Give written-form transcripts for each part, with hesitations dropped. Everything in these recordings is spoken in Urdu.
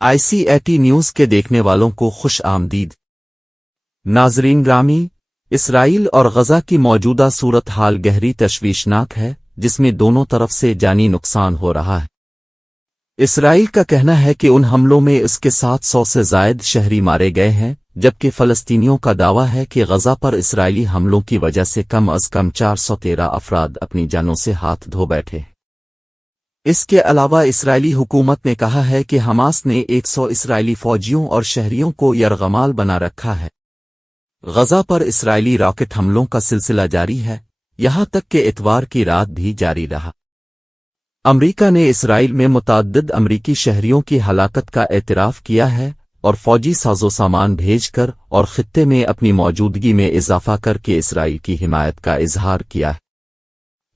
ICAT نیوز کے دیکھنے والوں کو خوش آمدید۔ ناظرین گرامی، اسرائیل اور غزہ کی موجودہ صورتحال گہری تشویشناک ہے، جس میں دونوں طرف سے جانی نقصان ہو رہا ہے۔ اسرائیل کا کہنا ہے کہ ان حملوں میں اس کے 700 سے زائد شہری مارے گئے ہیں، جبکہ فلسطینیوں کا دعویٰ ہے کہ غزہ پر اسرائیلی حملوں کی وجہ سے کم از کم 413 افراد اپنی جانوں سے ہاتھ دھو بیٹھے۔ اس کے علاوہ اسرائیلی حکومت نے کہا ہے کہ حماس نے 100 اسرائیلی فوجیوں اور شہریوں کو یرغمال بنا رکھا ہے۔ غزہ پر اسرائیلی راکٹ حملوں کا سلسلہ جاری ہے، یہاں تک کہ اتوار کی رات بھی جاری رہا۔ امریکہ نے اسرائیل میں متعدد امریکی شہریوں کی ہلاکت کا اعتراف کیا ہے اور فوجی سازو سامان بھیج کر اور خطے میں اپنی موجودگی میں اضافہ کر کے اسرائیل کی حمایت کا اظہار کیا ہے۔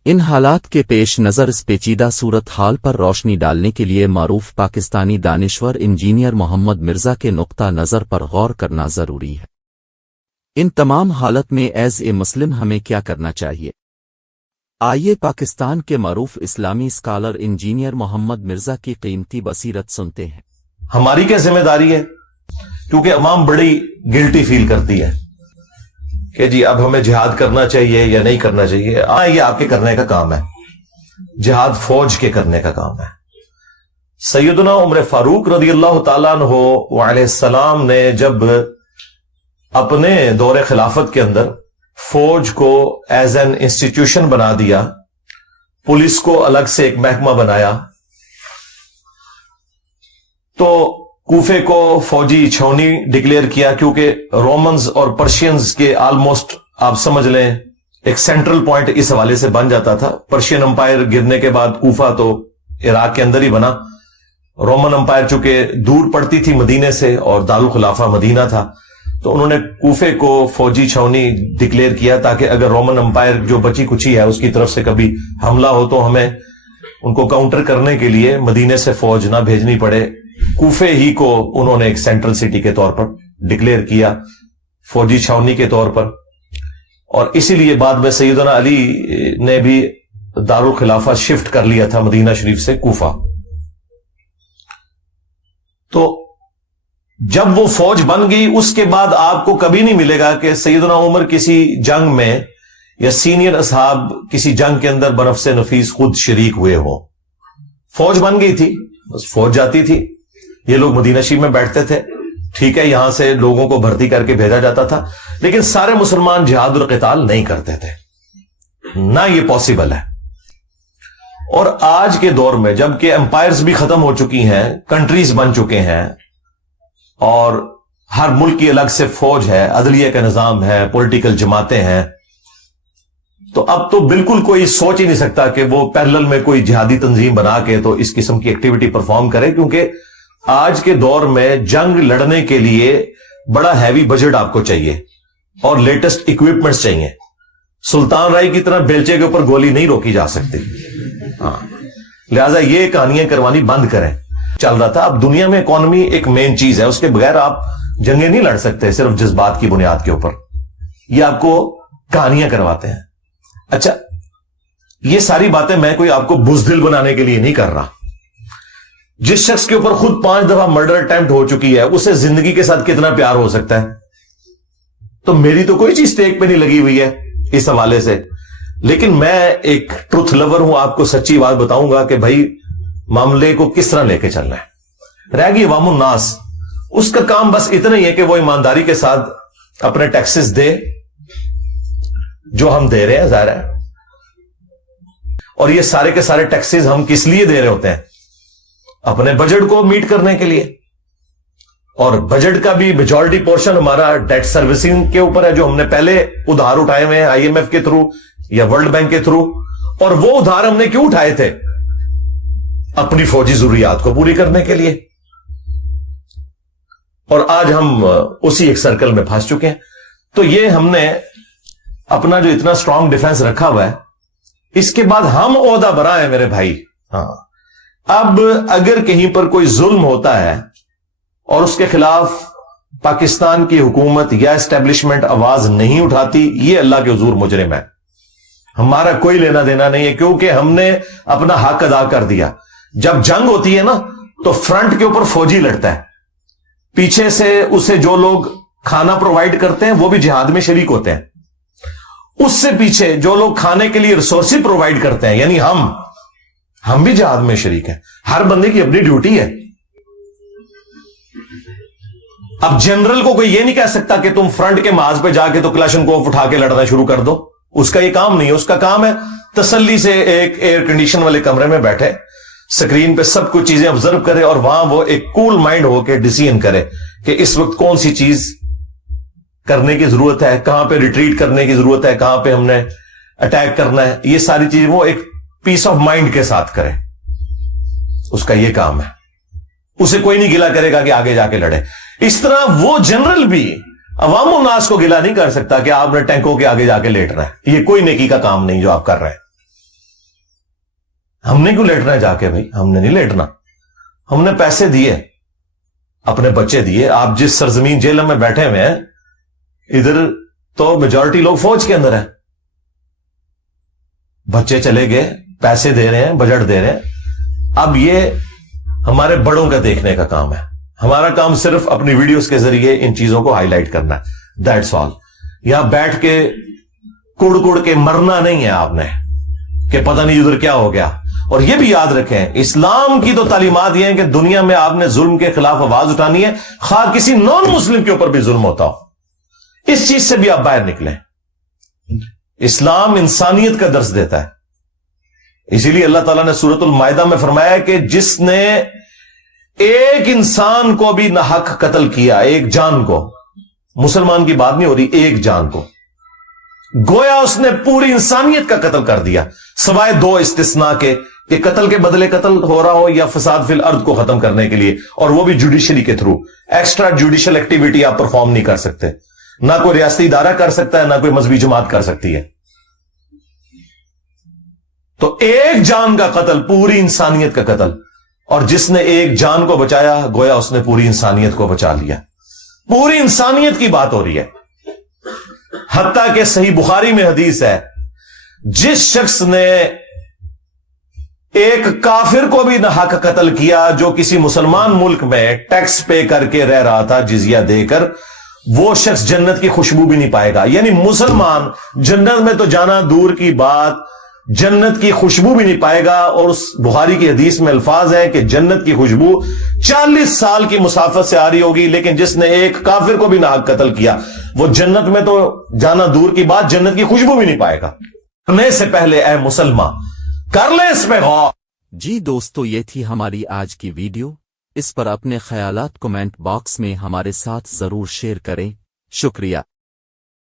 ان حالات کے پیش نظر اس پیچیدہ صورتحال پر روشنی ڈالنے کے لیے معروف پاکستانی دانشور انجینئر محمد مرزا کے نقطہ نظر پر غور کرنا ضروری ہے۔ ان تمام حالت میں ایز اے مسلم ہمیں کیا کرنا چاہیے؟ آئیے پاکستان کے معروف اسلامی اسکالر انجینئر محمد مرزا کی قیمتی بصیرت سنتے ہیں۔ ہماری کیا ذمہ داری ہے؟ کیونکہ عوام بڑی گلٹی فیل کرتی ہے کہ جی اب ہمیں جہاد کرنا چاہیے یا نہیں کرنا چاہیے۔ یہ آپ کے کرنے کا کام ہے، جہاد فوج کے کرنے کا کام ہے۔ سیدنا عمر فاروق رضی اللہ تعالیٰ عنہ علیہ السلام نے جب اپنے دور خلافت کے اندر فوج کو ایز این انسٹیٹیوشن بنا دیا، پولیس کو الگ سے ایک محکمہ بنایا، تو کوفے کو فوجی چھاونی ڈکلیئر کیا، کیونکہ رومنز اور پرشینز کے آلموسٹ آپ سمجھ لیں ایک سینٹرل پوائنٹ اس حوالے سے بن جاتا تھا۔ پرشین امپائر گرنے کے بعد کوفہ تو عراق کے اندر ہی بنا، رومن امپائر چونکہ دور پڑتی تھی مدینے سے اور دارالخلافہ مدینہ تھا، تو انہوں نے کوفے کو فوجی چھاونی ڈکلیئر کیا تاکہ اگر رومن امپائر جو بچی کچی ہے اس کی طرف سے کبھی حملہ ہو تو ہمیں ان کو کاؤنٹر کرنے کے لیے مدینے سے فوج نہ بھیجنی پڑے۔ کوفے ہی کو انہوں نے ایک سینٹرل سٹی کے طور پر ڈکلیئر کیا، فوجی چھاونی کے طور پر، اور اسی لیے بعد میں سیدنا علی نے بھی دارالخلافہ شفٹ کر لیا تھا مدینہ شریف سے کوفہ۔ تو جب وہ فوج بن گئی اس کے بعد آپ کو کبھی نہیں ملے گا کہ سیدنا عمر کسی جنگ میں یا سینئر اصحاب کسی جنگ کے اندر بنفس نفیس خود شریک ہوئے ہو۔ فوج بن گئی تھی، بس فوج جاتی تھی، یہ لوگ مدینہ شریف میں بیٹھتے تھے، ٹھیک ہے، یہاں سے لوگوں کو بھرتی کر کے بھیجا جاتا تھا، لیکن سارے مسلمان جہاد اور قتال نہیں کرتے تھے، نہ یہ پاسبل ہے۔ اور آج کے دور میں جب کہ امپائرز بھی ختم ہو چکی ہیں، کنٹریز بن چکے ہیں، اور ہر ملک کی الگ سے فوج ہے، عدلیہ کا نظام ہے، پولیٹیکل جماعتیں ہیں، تو اب تو بالکل کوئی سوچ ہی نہیں سکتا کہ وہ پیرلل میں کوئی جہادی تنظیم بنا کے تو اس قسم کی ایکٹیویٹی پرفارم کرے، کیونکہ آج کے دور میں جنگ لڑنے کے لیے بڑا ہیوی بجٹ آپ کو چاہیے اور لیٹسٹ اکوپمنٹس چاہیے۔ سلطان رائی کی طرح بیلچے کے اوپر گولی نہیں روکی جا سکتی، لہذا یہ کہانیاں کروانی بند کریں۔ چل رہا تھا، اب دنیا میں اکانومی ایک مین چیز ہے، اس کے بغیر آپ جنگیں نہیں لڑ سکتے صرف جذبات کی بنیاد کے اوپر، یہ آپ کو کہانیاں کرواتے ہیں۔ اچھا، یہ ساری باتیں میں کوئی آپ کو بزدل بنانے کے لیے نہیں کر رہا۔ جس شخص کے اوپر خود 5 دفعہ مرڈر اٹیمپٹ ہو چکی ہے، اسے زندگی کے ساتھ کتنا پیار ہو سکتا ہے؟ تو میری تو کوئی چیز ٹیک پہ نہیں لگی ہوئی ہے اس حوالے سے، لیکن میں ایک ٹروتھ لور ہوں، آپ کو سچی بات بتاؤں گا کہ بھائی معاملے کو کس طرح لے کے چلنا ہے۔ رہ گئی عوام الناس، اس کا کام بس اتنا ہی ہے کہ وہ ایمانداری کے ساتھ اپنے ٹیکسز دے جو ہم دے رہے ہیں، ظاہر ہے، اور یہ سارے کے سارے ٹیکسز ہم کس لیے دے رہے ہوتے ہیں؟ اپنے بجٹ کو میٹ کرنے کے لیے، اور بجٹ کا بھی میجورٹی پورشن ہمارا ڈیٹ سروسنگ کے اوپر ہے، جو ہم نے پہلے ادھار اٹھائے ہوئے ہیں IMF کے تھرو یا ورلڈ بینک کے تھرو، اور وہ ادھار ہم نے کیوں اٹھائے تھے؟ اپنی فوجی ضروریات کو پوری کرنے کے لیے، اور آج ہم اسی ایک سرکل میں پھنس چکے ہیں۔ تو یہ ہم نے اپنا جو اتنا اسٹرانگ ڈیفنس رکھا ہوا ہے، اس کے بعد ہم عہدہ برا ہے میرے بھائی۔ اب اگر کہیں پر کوئی ظلم ہوتا ہے اور اس کے خلاف پاکستان کی حکومت یا اسٹیبلشمنٹ آواز نہیں اٹھاتی، یہ اللہ کے حضور مجرم ہے، ہمارا کوئی لینا دینا نہیں ہے، کیونکہ ہم نے اپنا حق ادا کر دیا۔ جب جنگ ہوتی ہے نا تو فرنٹ کے اوپر فوجی لڑتا ہے, پیچھے سے اسے جو لوگ کھانا پرووائڈ کرتے ہیں وہ بھی جہاد میں شریک ہوتے ہیں, اس سے پیچھے جو لوگ کھانے کے لیے ریسورسز پرووائڈ کرتے ہیں یعنی ہم بھی جہاد میں شریک ہیں. ہر بندے کی اپنی ڈیوٹی ہے. اب جنرل کو کوئی یہ نہیں کہہ سکتا کہ تم فرنٹ کے محاذ پہ جا کے تو کلاشن کوف اٹھا کے لڑنا شروع کر دو, اس کا یہ کام نہیں ہے. اس کا کام ہے تسلی سے ایک ایئر کنڈیشن والے کمرے میں بیٹھے, سکرین پہ سب کچھ چیزیں آبزرو کرے اور وہاں وہ ایک کول مائنڈ ہو کے ڈیسیژن کرے کہ اس وقت کون سی چیز کرنے کی ضرورت ہے, کہاں پہ ریٹریٹ کرنے کی ضرورت ہے, کہاں پہ ہم نے اٹیک کرنا ہے. یہ ساری چیز وہ ایک پیس آف مائنڈ کے ساتھ کرے, اس کا یہ کام ہے. اسے کوئی نہیں گلا کرے گا کہ آگے جا کے لڑے. اس طرح وہ جنرل بھی عوام الناس کو گلا نہیں کر سکتا کہ آپ نے ٹینکوں کے آگے جا کے لیٹنا ہے. یہ کوئی نیکی کا کام نہیں جو آپ کر رہے ہیں. ہم نے کیوں لیٹنا ہے جا کے؟ بھائی ہم نے نہیں لیٹنا, ہم نے پیسے دیے, اپنے بچے دیے. آپ جس سرزمین جیل میں بیٹھے ہوئے ہیں ادھر تو میجورٹی لوگ فوج کے اندر ہیں, بچے چلے گئے, پیسے دے رہے ہیں, بجٹ دے رہے ہیں. اب یہ ہمارے بڑوں کا دیکھنے کا کام ہے. ہمارا کام صرف اپنی ویڈیوز کے ذریعے ان چیزوں کو ہائی لائٹ کرنا ہے, دیٹس آل. یہاں بیٹھ کے کڑ کے مرنا نہیں ہے آپ نے کہ پتہ نہیں ادھر کیا ہو گیا. اور یہ بھی یاد رکھیں, اسلام کی تو تعلیمات یہ ہیں کہ دنیا میں آپ نے ظلم کے خلاف آواز اٹھانی ہے, خواہ کسی نان مسلم کے اوپر بھی ظلم ہوتا ہو. اس چیز سے بھی آپ باہر نکلیں. اسلام انسانیت کا درس دیتا ہے. اسی لیے اللہ تعالیٰ نے سورۃ المائدہ میں فرمایا کہ جس نے ایک انسان کو بھی ناحق قتل کیا, ایک جان کو, مسلمان کی بات نہیں ہو رہی, ایک جان کو, گویا اس نے پوری انسانیت کا قتل کر دیا, سوائے دو استثناء کے کہ قتل کے بدلے قتل ہو رہا ہو یا فساد فی الارض کو ختم کرنے کے لیے, اور وہ بھی جوڈیشری کے تھرو. ایکسٹرا جوڈیشل ایکٹیویٹی آپ پرفارم نہیں کر سکتے, نہ کوئی ریاستی ادارہ کر سکتا ہے, نہ کوئی مذہبی جماعت کر سکتی ہے. تو ایک جان کا قتل پوری انسانیت کا قتل, اور جس نے ایک جان کو بچایا گویا اس نے پوری انسانیت کو بچا لیا. پوری انسانیت کی بات ہو رہی ہے. حتیٰ کہ صحیح بخاری میں حدیث ہے, جس شخص نے ایک کافر کو بھی ناحق قتل کیا جو کسی مسلمان ملک میں ٹیکس پے کر کے رہ رہا تھا, جزیہ دے کر, وہ شخص جنت کی خوشبو بھی نہیں پائے گا. یعنی مسلمان جنت میں تو جانا دور کی بات, جنت کی خوشبو بھی نہیں پائے گا. اور اس بخاری کی حدیث میں الفاظ ہیں کہ جنت کی خوشبو 40 سال کی مسافت سے آ رہی ہوگی, لیکن جس نے ایک کافر کو بھی ناحق قتل کیا وہ جنت میں تو جانا دور کی بات, جنت کی خوشبو بھی نہیں پائے گا. کرنے سے پہلے اے مسلمان کر لیں اس پہ غور. جی دوستو, یہ تھی ہماری آج کی ویڈیو. اس پر اپنے خیالات کمنٹ باکس میں ہمارے ساتھ ضرور شیئر کریں. شکریہ.